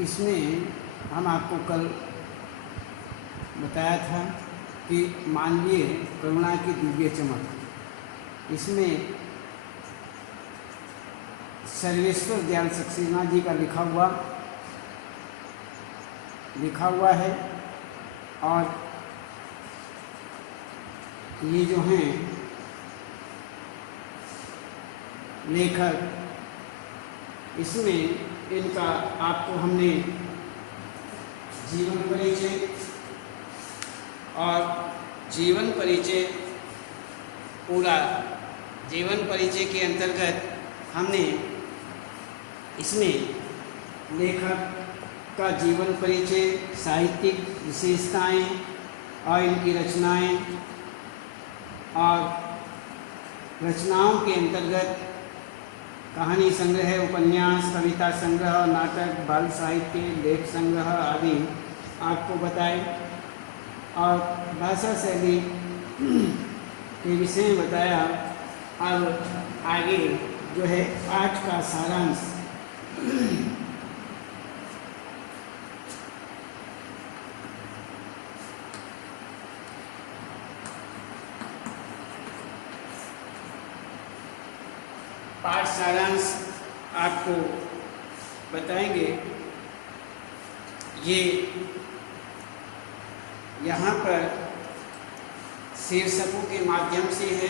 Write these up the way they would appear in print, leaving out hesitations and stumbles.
इसमें हम आपको कल बताया था कि मानवीय करुणा की दिव्य चमक, इसमें सर्वेश्वर दयाल सक्सेना जी का लिखा हुआ है। और ये जो हैं लेखक, इसमें इनका आपको हमने जीवन परिचय और जीवन परिचय, पूरा जीवन परिचय के अंतर्गत हमने इसमें लेखक का जीवन परिचय, साहित्यिक विशेषताएं और इनकी रचनाएं, और रचनाओं के अंतर्गत कहानी संग्रह, उपन्यास, कविता संग्रह, नाटक, बाल साहित्य, लेख संग्रह आदि आपको बताए, और भाषा शैली के विषय में बताया। अब आगे जो है पाठ का सारांश। पाठ सारांश आपको बताएंगे। ये यहाँ पर शीर्षकों के माध्यम से है।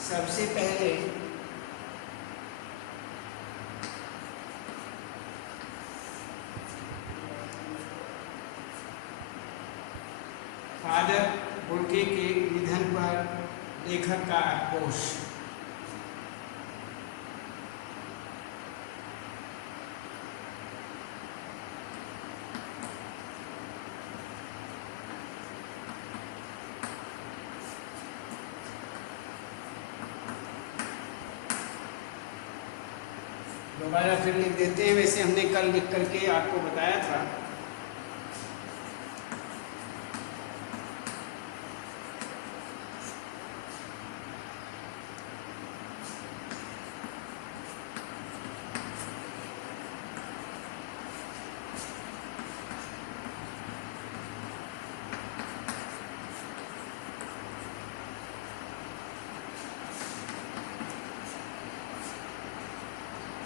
सबसे पहले फादर बुल्के के निधन पर लेखक का आक्रोश। दोबारा फिर लिख देते हैं, वैसे हमने कल लिख करके आपको बताया था।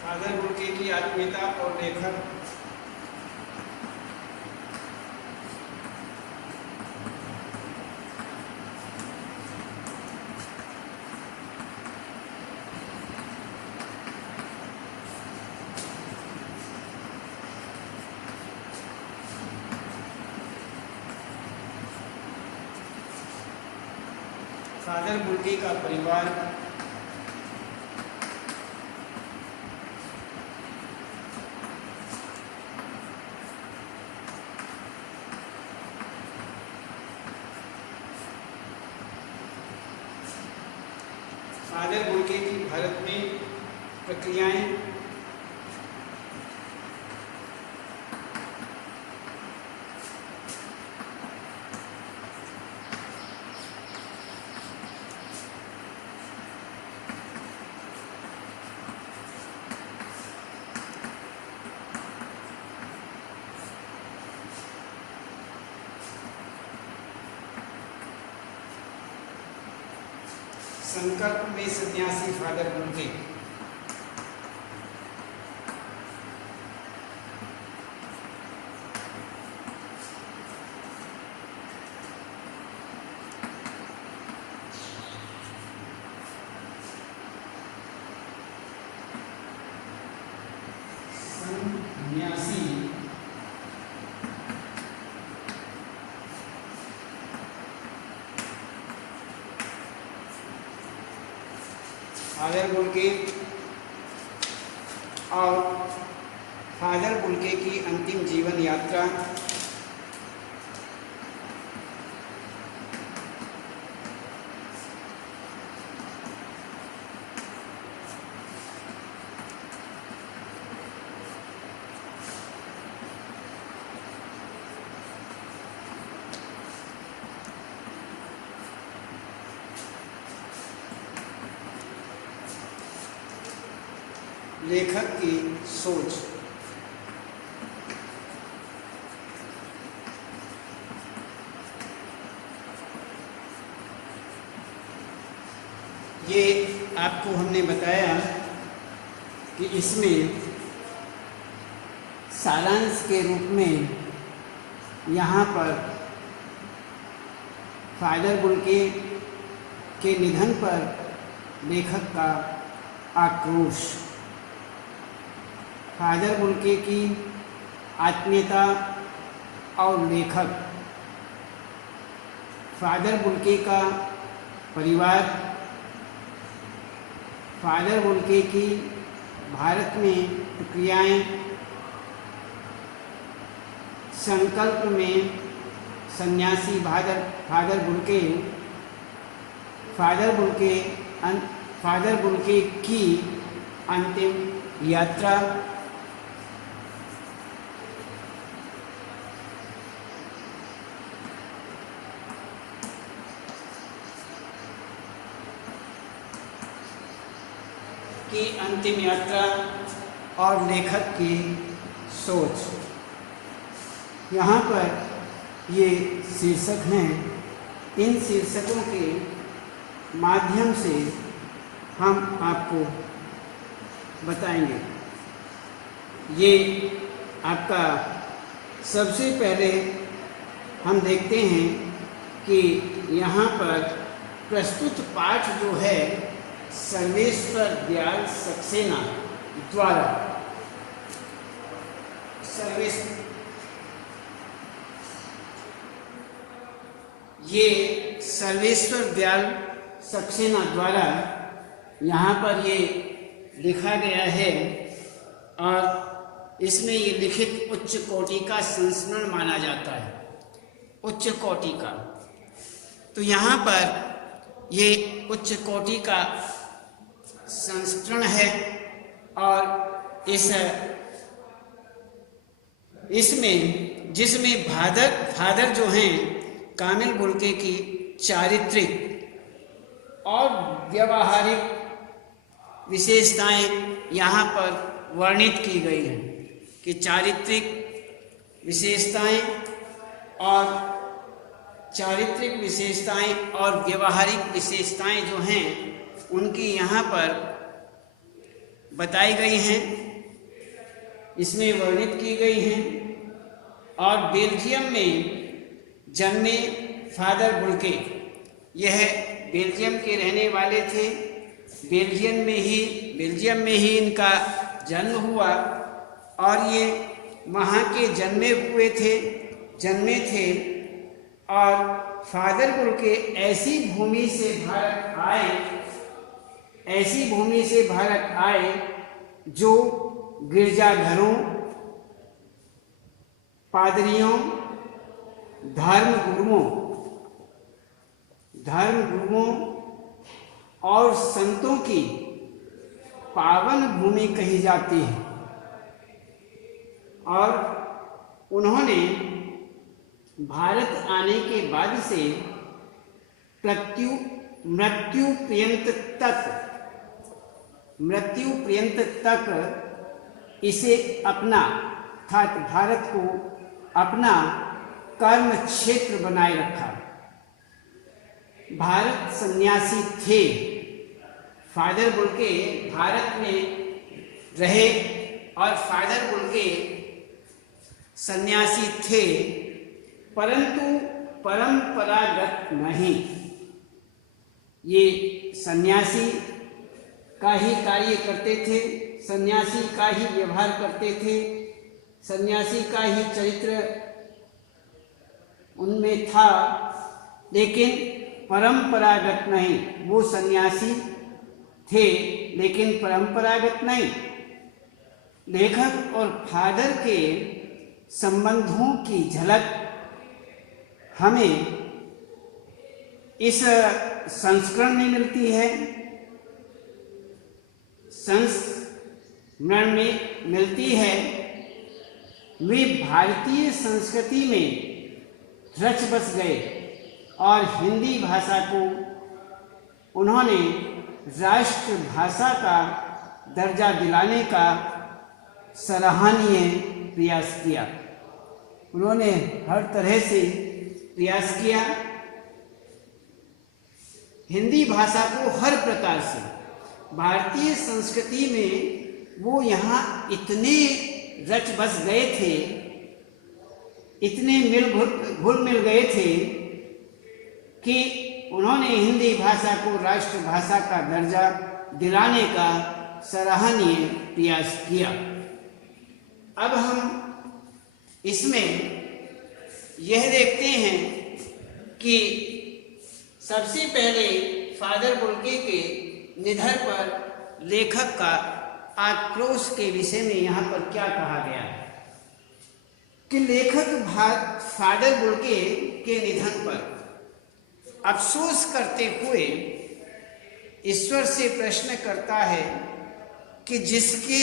फादर बुल्के की आत्मीयता और लेखक। फादर बुल्के का परिवार। फादर बुल्के की भारत में प्रक्रियाएं। संकल्प में सन्यासी फादर बुल्के। सन्यासी फादर बुल्के और फादर बुल्के की अंतिम जीवन यात्रा। लेखक की सोच। ये आपको हमने बताया कि इसमें सारांश के रूप में यहाँ पर फादर बुल्के के निधन पर लेखक का आक्रोश, फादर बुल्के की आत्मीयता और लेखक, फादर बुल्के का परिवार, फादर बुल्के की भारत में प्रक्रियाएं, संकल्प में सन्यासी फादर बुल्के, फादर बुल्के की अंतिम यात्रा, और लेखक की सोच। यहाँ पर ये शीर्षक हैं। इन शीर्षकों के माध्यम से हम आपको बताएंगे। ये आपका सबसे पहले हम देखते हैं कि यहाँ पर प्रस्तुत पाठ जो है सर्वेश्वर दयाल सक्सेना द्वारा, ये सर्वेश्वर दयाल सक्सेना द्वारा यहाँ पर ये लिखा गया है और इसमें ये लिखित उच्च कोटि का संस्मरण माना जाता है, उच्च कोटि का। तो यहाँ पर ये उच्च कोटि का संस्करण है और इसमें जिसमें फादर जो हैं कामिल बुल्के की चारित्रिक और व्यवहारिक विशेषताएं यहाँ पर वर्णित की गई हैं कि चारित्रिक विशेषताएं और व्यवहारिक विशेषताएं जो हैं उनकी यहाँ पर बताई गई हैं, इसमें वर्णित की गई हैं। और बेल्जियम में जन्मे फादर बुल्के, यह बेल्जियम के रहने वाले थे। बेल्जियम में ही इनका जन्म हुआ और ये वहाँ के जन्मे थे और फादर बुल्के ऐसी भूमि से भारत आए जो गिरजाघरों, पादरियों, धर्मगुरुओं और संतों की पावन भूमि कही जाती है। और उन्होंने भारत आने के बाद से मृत्यु पर्यंत तक इसे भारत को अपना कर्म क्षेत्र बनाए रखा। भारत सन्यासी थे, फादर बुल्के भारत में रहे और फादर बुल्के सन्यासी थे, परंतु परंपरागत नहीं। ये सन्यासी का ही कार्य करते थे, सन्यासी का ही व्यवहार करते थे, सन्यासी का ही चरित्र उनमें था, लेकिन परंपरागत नहीं। वो सन्यासी थे लेकिन परंपरागत नहीं। लेखक और फादर के संबंधों की झलक हमें इस संस्करण में मिलती है, संस्मरण में मिलती है। वे भारतीय संस्कृति में रच बस गए और हिंदी भाषा को उन्होंने राष्ट्रभाषा का दर्जा दिलाने का सराहनीय प्रयास किया। उन्होंने हर तरह से प्रयास किया हिंदी भाषा को हर प्रकार से, भारतीय संस्कृति में वो यहाँ इतने रच बस गए थे, इतने घुल मिल गए थे कि उन्होंने हिंदी भाषा को राष्ट्रभाषा का दर्जा दिलाने का सराहनीय प्रयास किया। अब हम इसमें यह देखते हैं कि सबसे पहले फादर बुल्के के निधन पर लेखक का आक्रोश के विषय में यहाँ पर क्या कहा गया है कि लेखक फादर बुल्के के निधन पर अफसोस करते हुए ईश्वर से प्रश्न करता है कि जिसके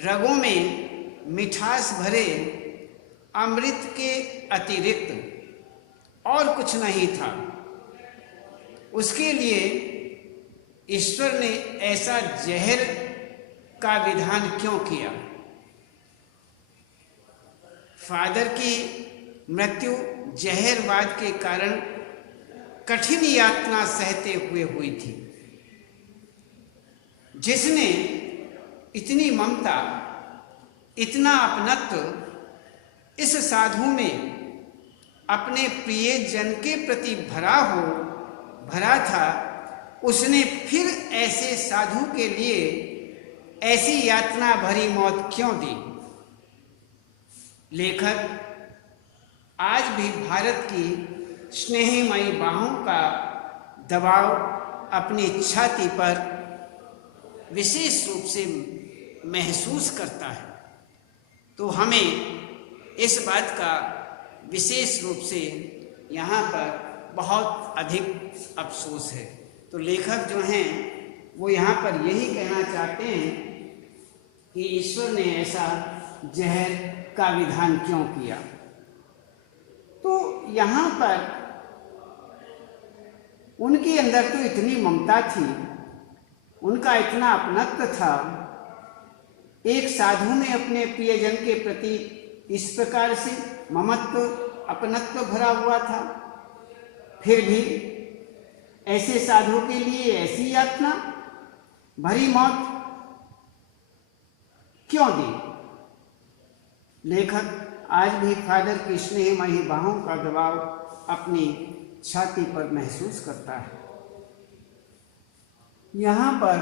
रगों में मिठास भरे अमृत के अतिरिक्त और कुछ नहीं था, उसके लिए ईश्वर ने ऐसा जहर का विधान क्यों किया। फादर की मृत्यु जहरवाद के कारण कठिन यातना सहते हुए हुई थी। जिसने इतनी ममता, इतना अपनत्व इस साधु में अपने प्रिय जन के प्रति भरा था, उसने फिर ऐसे साधु के लिए ऐसी यातना भरी मौत क्यों दी। लेखक आज भी भारत की स्नेहमयी बाहों का दबाव अपनी छाती पर विशेष रूप से महसूस करता है, तो हमें इस बात का विशेष रूप से यहाँ पर बहुत अधिक अफसोस है। तो लेखक जो हैं वो यहाँ पर यही कहना चाहते हैं कि ईश्वर ने ऐसा जहर का विधान क्यों किया। तो यहाँ पर उनके अंदर तो इतनी ममता थी, उनका इतना अपनत्व था, एक साधु में अपने प्रियजन के प्रति इस प्रकार से ममत्व अपनत्व भरा हुआ था, फिर भी ऐसे साधु के लिए ऐसी यातना भरी मौत क्यों दी। लेखक आज भी फादर की स्नेहमयी बाहों का दबाव अपनी छाती पर महसूस करता है। यहाँ पर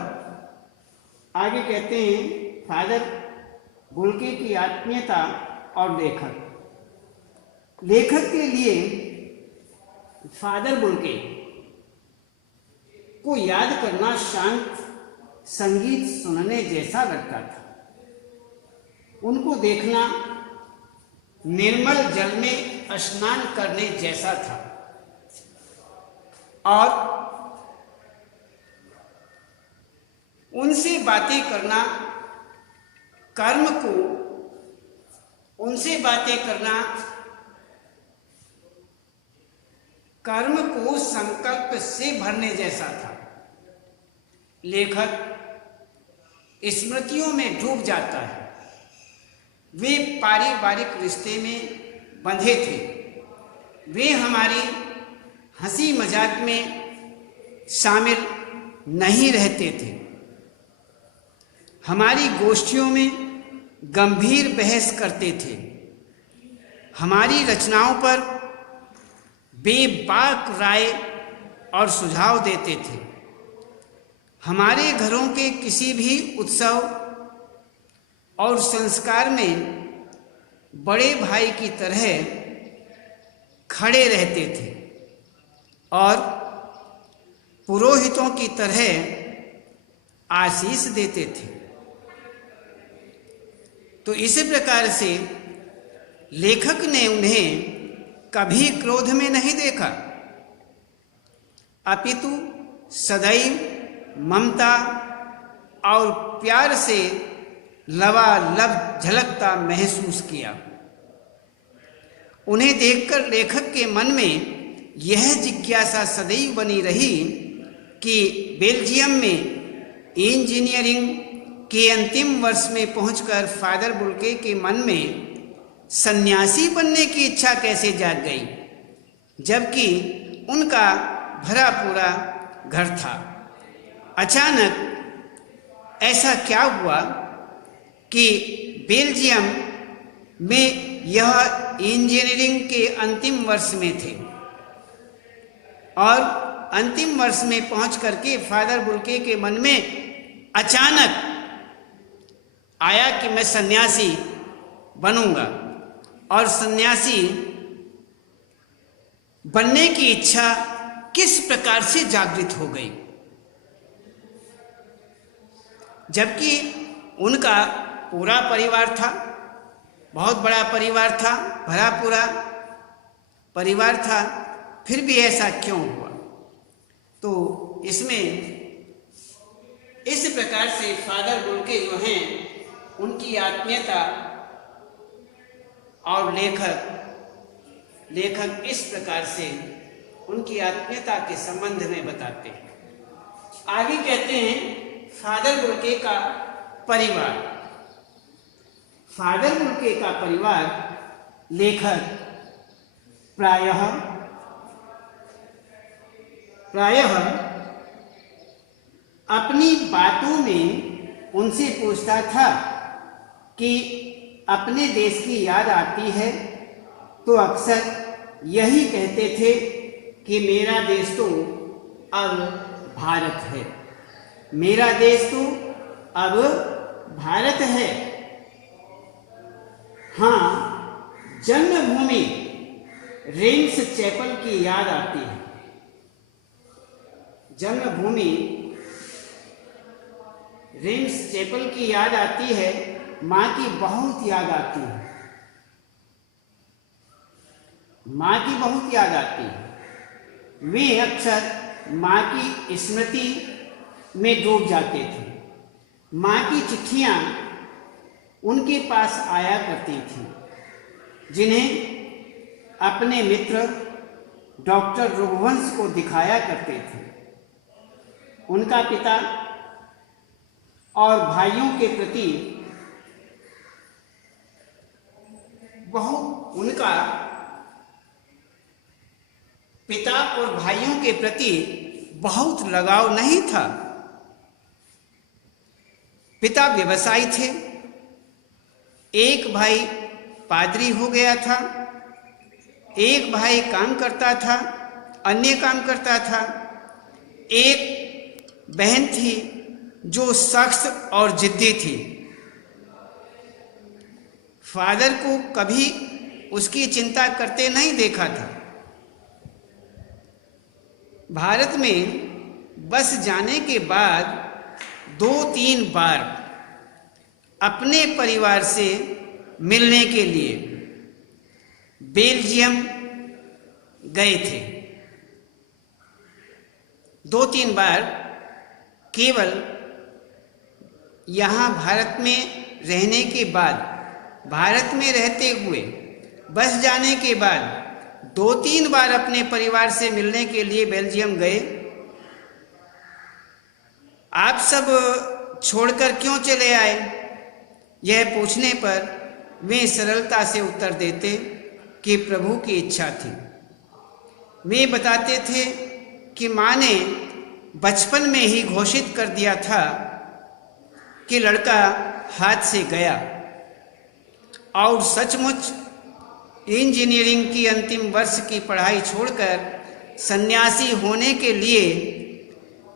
आगे कहते हैं फादर बुल्के की आत्मीयता और लेखक के लिए फादर बुल्के को याद करना शांत संगीत सुनने जैसा लगता था। उनको देखना निर्मल जल में स्नान करने जैसा था और उनसे बातें करना कर्म को संकल्प से भरने जैसा था। लेखक स्मृतियों में डूब जाता है। वे पारिवारिक रिश्ते में बंधे थे, वे हमारी हंसी मजाक में शामिल नहीं रहते थे, हमारी गोष्ठियों में गंभीर बहस करते थे, हमारी रचनाओं पर बेबाक राय और सुझाव देते थे, हमारे घरों के किसी भी उत्सव और संस्कार में बड़े भाई की तरह खड़े रहते थे और पुरोहितों की तरह आशीष देते थे। तो इसी प्रकार से लेखक ने उन्हें कभी क्रोध में नहीं देखा, अपितु सदैव ममता और प्यार से लबालब झलकता महसूस किया। उन्हें देखकर लेखक के मन में यह जिज्ञासा सदैव बनी रही कि बेल्जियम में इंजीनियरिंग के अंतिम वर्ष में पहुंचकर फादर बुल्के के मन में सन्यासी बनने की इच्छा कैसे जाग गई, जबकि उनका भरा पूरा घर था। अचानक ऐसा क्या हुआ कि बेल्जियम में यह इंजीनियरिंग के अंतिम वर्ष में थे और अंतिम वर्ष में पहुंच करके फादर बुल्के के मन में अचानक आया कि मैं सन्यासी बनूंगा, और सन्यासी बनने की इच्छा किस प्रकार से जागृत हो गई, जबकि उनका पूरा परिवार था, बहुत बड़ा परिवार था, भरा पूरा परिवार था, फिर भी ऐसा क्यों हुआ। तो इसमें इस प्रकार से फादर बुल्के जो हैं उनकी आत्मीयता और लेखक इस प्रकार से उनकी आत्मीयता के संबंध में बताते हैं। आगे कहते हैं फादर बुल्के का परिवार। फादर बुल्के का परिवार लेखक प्रायः अपनी बातों में उनसे पूछता था कि अपने देश की याद आती है तो अक्सर यही कहते थे कि मेरा देश तो अब भारत है, मेरा देश तो अब भारत है। हाँ, जन्मभूमि रेम्स चैपल की याद आती है। जन्मभूमि रेम्स चैपल की याद आती है, माँ की बहुत याद आती है, माँ की बहुत याद आती है। वे अक्सर माँ की स्मृति में डूब जाते थे। माँ की चिट्ठियाँ उनके पास आया करती थी, जिन्हें अपने मित्र डॉक्टर रघुवंश को दिखाया करते थे। उनका पिता और भाइयों के प्रति बहुत लगाव नहीं था। पिता व्यवसायी थे, एक भाई पादरी हो गया था, एक भाई काम करता था, अन्य काम करता था, एक बहन थी जो सख्त और जिद्दी थी। फादर को कभी उसकी चिंता करते नहीं देखा था। भारत में बस जाने के बाद 2-3 बार अपने परिवार से मिलने के लिए बेल्जियम गए थे। 2-3 बार केवल यहाँ भारत में रहने के बाद, भारत में रहते हुए बस जाने के बाद 2-3 बार अपने परिवार से मिलने के लिए बेल्जियम गए। आप सब छोड़कर क्यों चले आए, यह पूछने पर वे सरलता से उत्तर देते कि प्रभु की इच्छा थी। वे बताते थे कि माँ ने बचपन में ही घोषित कर दिया था कि लड़का हाथ से गया, और सचमुच इंजीनियरिंग की अंतिम वर्ष की पढ़ाई छोड़कर सन्यासी होने के लिए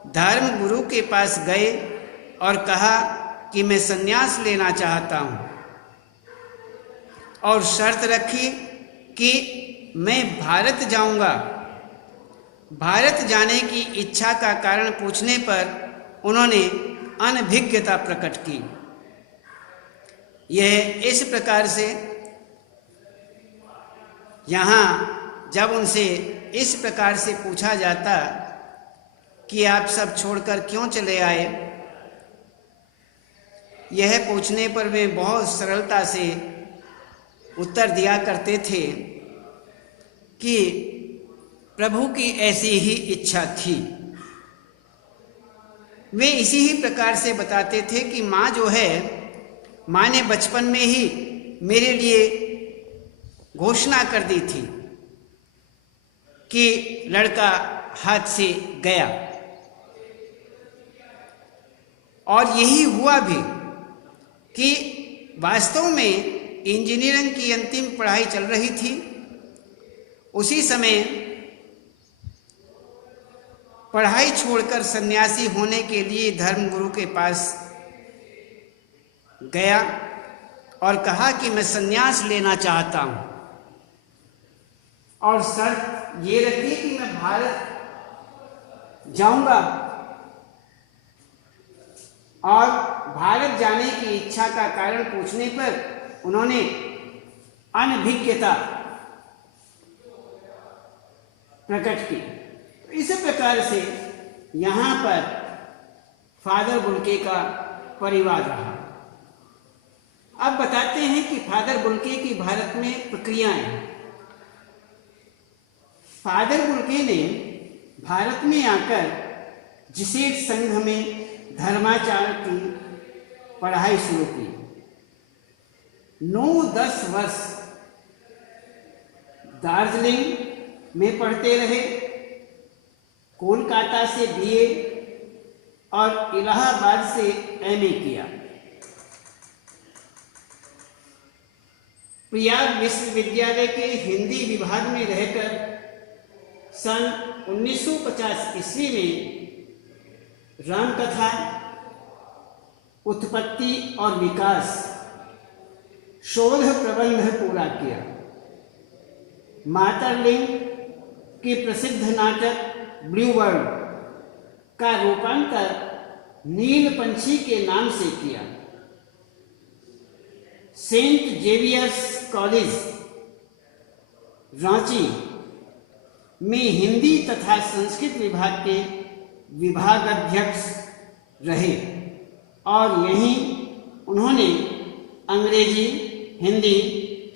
धर्म गुरु के पास गए और कहा कि मैं सन्यास लेना चाहता हूँ, और शर्त रखी कि मैं भारत जाऊँगा। भारत जाने की इच्छा का कारण पूछने पर उन्होंने अनभिज्ञता प्रकट की। यह इस प्रकार से यहाँ जब उनसे इस प्रकार से पूछा जाता कि आप सब छोड़कर क्यों चले आए, यह पूछने पर वे बहुत सरलता से उत्तर दिया करते थे कि प्रभु की ऐसी ही इच्छा थी। वे इसी ही प्रकार से बताते थे कि माँ जो है, माँ ने बचपन में ही मेरे लिए घोषणा कर दी थी कि लड़का हाथ से गया, और यही हुआ भी कि वास्तव में इंजीनियरिंग की अंतिम पढ़ाई चल रही थी। उसी समय पढ़ाई छोड़कर सन्यासी होने के लिए धर्मगुरु के पास गया और कहा कि मैं सन्यास लेना चाहता हूँ, और शर्त ये रखी कि मैं भारत जाऊंगा, और भारत जाने की इच्छा का कारण पूछने पर उन्होंने अनभिज्ञता प्रकट की। इस प्रकार से यहाँ पर फादर बुल्के का परिवार रहा। अब बताते हैं कि फादर बुल्के की भारत में प्रक्रियाएं। फादर बुल्के ने भारत में आकर जेसुइट संघ में धर्माचार्य की पढ़ाई शुरू की। 9-10 वर्ष दार्जिलिंग में पढ़ते रहे, कोलकाता से बीए और इलाहाबाद से एमए किया। प्रयाग विश्वविद्यालय के हिंदी विभाग में रहकर सन 1950 ईस्वी में रामकथा, उत्पत्ति और विकास शोध प्रबंध पूरा किया। मातरलिंग के प्रसिद्ध नाटक ब्लू बर्ड का रूपांतर नील पंछी के नाम से किया। सेंट जेवियर्स कॉलेज रांची में हिंदी तथा संस्कृत विभाग के विभागाध्यक्ष रहे, और यहीं उन्होंने अंग्रेजी हिंदी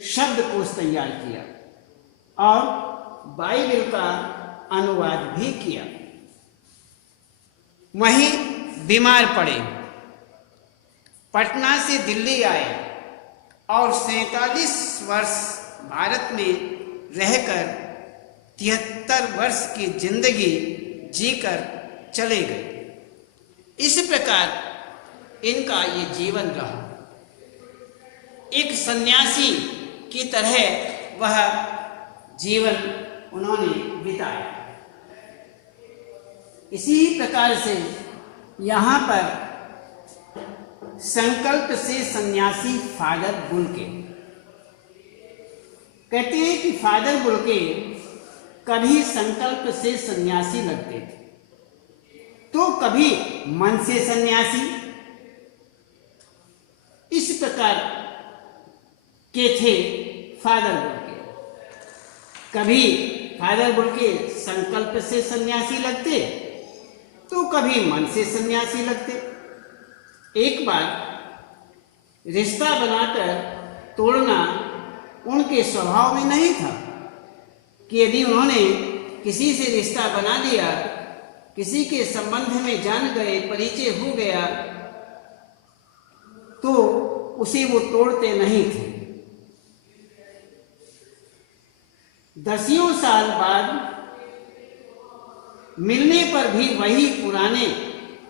शब्दकोश तैयार किया और बाइबल का अनुवाद भी किया। वहीं बीमार पड़े, पटना से दिल्ली आए और 47 वर्ष भारत में रहकर 73 वर्ष की जिंदगी जीकर चले गए। इस प्रकार इनका ये जीवन रहा। एक सन्यासी की तरह वह जीवन उन्होंने बिताया। इसी प्रकार से यहाँ पर संकल्प से सन्यासी फादर बुल्के कहते हैं कि फादर बुल्के कभी संकल्प से सन्यासी लगते थे तो कभी मन से सन्यासी। इस प्रकार के थे फादर बुल्के। कभी फादर बुल्के संकल्प से सन्यासी लगते तो कभी मन से सन्यासी लगते। एक बार रिश्ता बनाकर तोड़ना उनके स्वभाव में नहीं था कि यदि उन्होंने किसी से रिश्ता बना लिया, किसी के संबंध में जान गए, परिचय हो गया, तो उसे वो तोड़ते नहीं थे। 10 साल बाद मिलने पर भी वही पुराने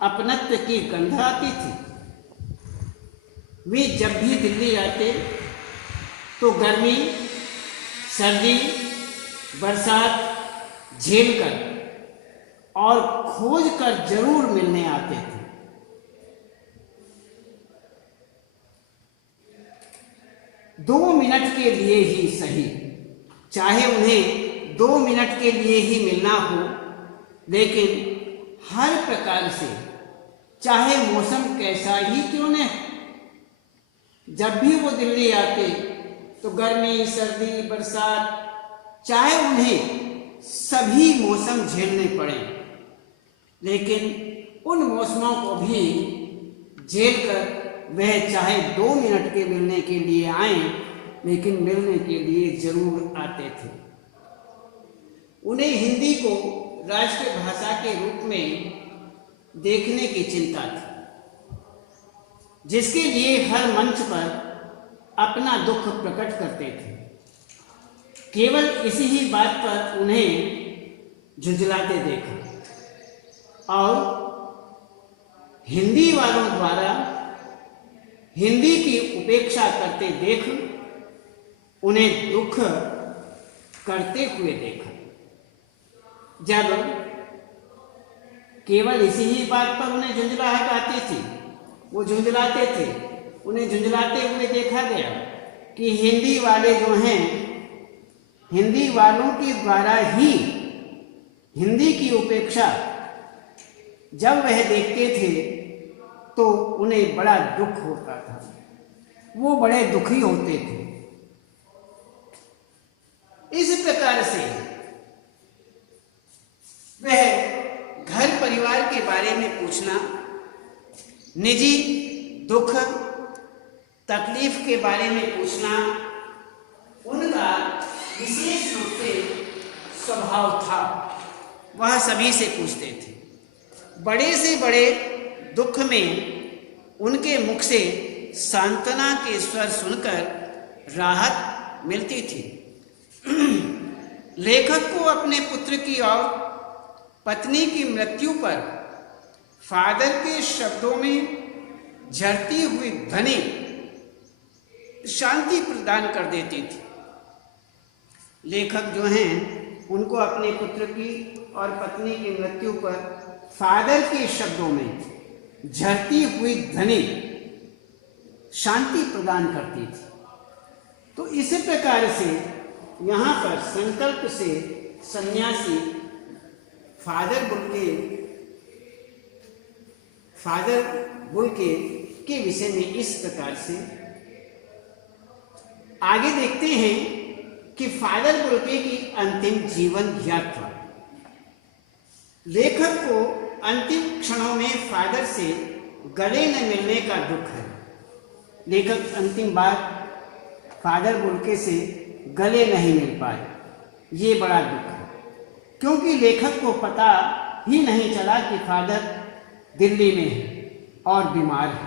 अपनत्व की गंध आती थी। वे जब भी दिल्ली आते तो गर्मी, सर्दी, बरसात झेलकर और खोज कर जरूर मिलने आते थे। दो मिनट के लिए ही सही, चाहे उन्हें 2 मिनट के लिए ही मिलना हो, लेकिन हर प्रकार से, चाहे मौसम कैसा ही क्यों न, जब भी वो दिल्ली आते तो गर्मी, सर्दी, बरसात, चाहे उन्हें सभी मौसम झेलने पड़े, लेकिन उन मौसमों को भी झेलकर वह चाहे 2 मिनट के मिलने के लिए आए, लेकिन मिलने के लिए जरूर आते थे। उन्हें हिंदी को राष्ट्रीय भाषा के रूप में देखने की चिंता थी, जिसके लिए हर मंच पर अपना दुख प्रकट करते थे। केवल इसी ही बात पर उन्हें झुंझलाते देखा और हिंदी वालों द्वारा हिंदी की उपेक्षा करते देख उन्हें दुख करते हुए देखा। जब केवल इसी ही बात पर उन्हें झुंझलाहट आती थी, वो झुंझलाते थे, उन्हें झुंझलाते हुए देखा गया कि हिंदी वाले जो हैं, हिंदी वालों के द्वारा ही हिंदी की उपेक्षा जब वह देखते थे तो उन्हें बड़ा दुख होता था, वो बड़े दुखी होते थे। इस प्रकार से वह घर परिवार के बारे में पूछना, निजी दुख तकलीफ के बारे में पूछना उनका विशेष रूप से स्वभाव था। वह सभी से पूछते थे। बड़े से बड़े दुख में उनके मुख से सांत्वना के स्वर सुनकर राहत मिलती थी। लेखक को अपने पुत्र की और पत्नी की मृत्यु पर फादर के शब्दों में झरती हुई ध्वनि शांति प्रदान कर देती थी। लेखक जो हैं उनको अपने पुत्र की और पत्नी की मृत्यु पर फादर के शब्दों में झरती हुई ध्वनि शांति प्रदान करती थी। तो इसी प्रकार से यहाँ पर संकल्प से सन्यासी फादर बुल्के के विषय में इस प्रकार से आगे देखते हैं कि फादर बुल्के की अंतिम जीवन यात्रा। लेखक को अंतिम क्षणों में फादर से गले न मिलने का दुख है। लेखक अंतिम बार फादर बुल्के से गले नहीं मिल पाए, ये बड़ा दुख है, क्योंकि लेखक को पता ही नहीं चला कि फादर दिल्ली में है और बीमार है।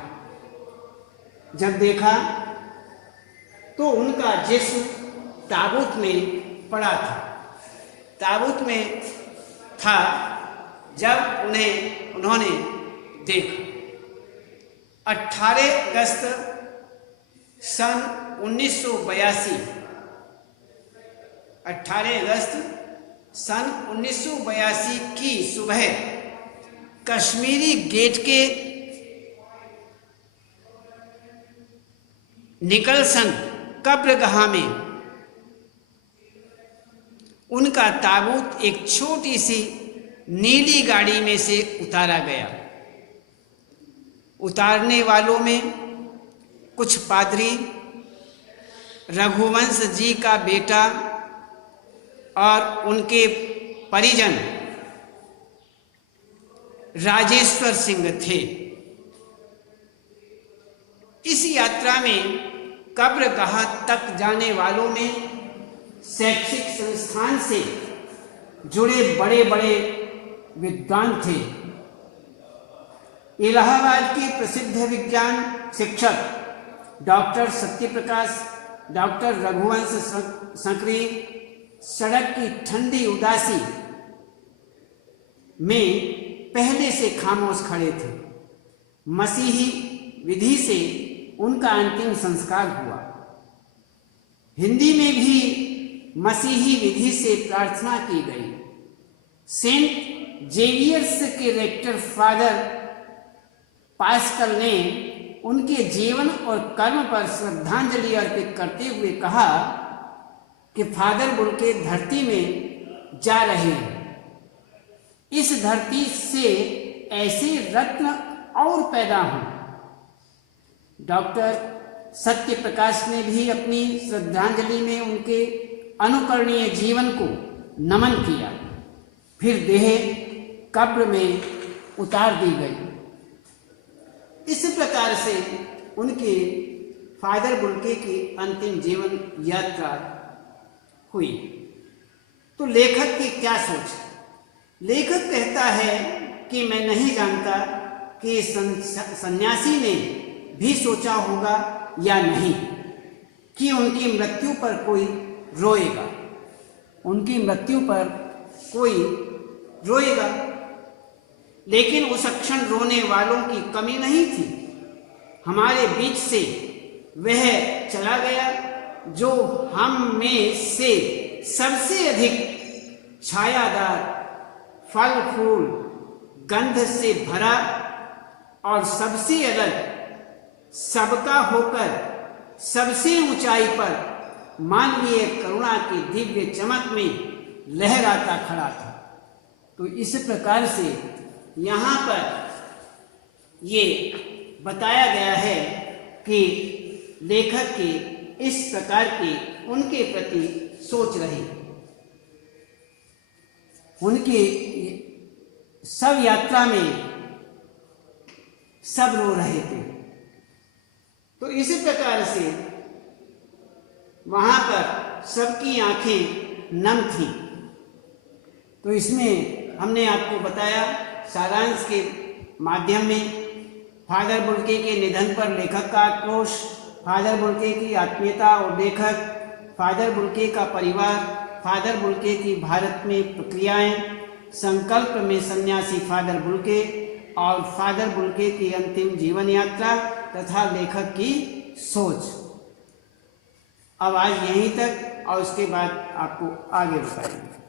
जब देखा तो उनका जिस्म ताबूत में पड़ा था, ताबूत में था जब उन्होंने देखा। 18 अगस्त सन 1982, 18 अगस्त सन 1982 की सुबह कश्मीरी गेट के निकलसन कब्रगाह में उनका ताबूत एक छोटी सी नीली गाड़ी में से उतारा गया। उतारने वालों में कुछ पादरी, रघुवंश जी का बेटा और उनके परिजन राजेश्वर सिंह थे। इस यात्रा में कब्रगाह तक जाने वालों में शैक्षिक संस्थान से जुड़े बड़े बड़े विद्वान थे। इलाहाबाद के प्रसिद्ध विज्ञान शिक्षक डॉक्टर सत्यप्रकाश, डॉक्टर रघुवंश संकरी सड़क की ठंडी उदासी में पहले से खामोश खड़े थे। मसीही विधि से उनका अंतिम संस्कार हुआ। हिंदी में भी मसीही विधि से प्रार्थना की गई। सेंट जेवियर्स के रेक्टर फादर पास्कल ने उनके जीवन और कर्म पर श्रद्धांजलि अर्पित करते हुए कहा कि फादर बुल्के धरती में जा रहे हैं। इस धरती से ऐसे रत्न और पैदा हों। डॉक्टर सत्य प्रकाश ने भी अपनी श्रद्धांजलि में उनके अनुकरणीय जीवन को नमन किया। फिर देह कब्र में उतार दी गई। इस प्रकार से उनके फादर बुल्के की अंतिम जीवन यात्रा हुई। तो लेखक की क्या सोच? लेखक कहता है कि मैं नहीं जानता कि सन्यासी ने भी सोचा होगा या नहीं कि उनकी मृत्यु पर कोई रोएगा, उनकी मृत्यु पर कोई रोएगा। लेकिन उस क्षण रोने वालों की कमी नहीं थी। हमारे बीच से वह चला गया जो हम में से सबसे अधिक छायादार, फल फूल, गंध से भरा और सबसे अलग, सबका होकर सबसे ऊंचाई पर मानवीय करुणा की दिव्य चमक में लहराता खड़ा था। तो इस प्रकार से यहाँ पर ये बताया गया है कि लेखक की इस प्रकार की उनके प्रति सोच रही। उनकी सब यात्रा में सब रो रहे थे। तो इसी प्रकार से वहां पर सबकी आंखें नम थी। तो इसमें हमने आपको बताया सारांश के माध्यम में फादर बुल्के के निधन पर लेखक का आक्रोश, फादर बुल्के की आत्मीयता और लेखक, फादर बुल्के का परिवार, फादर बुल्के की भारत में प्रक्रियाएं, संकल्प में सन्यासी फादर बुल्के और फादर बुल्के की अंतिम जीवन यात्रा तथा लेखक की सोच। अब आज यहीं तक और उसके बाद आपको आगे बताएंगे।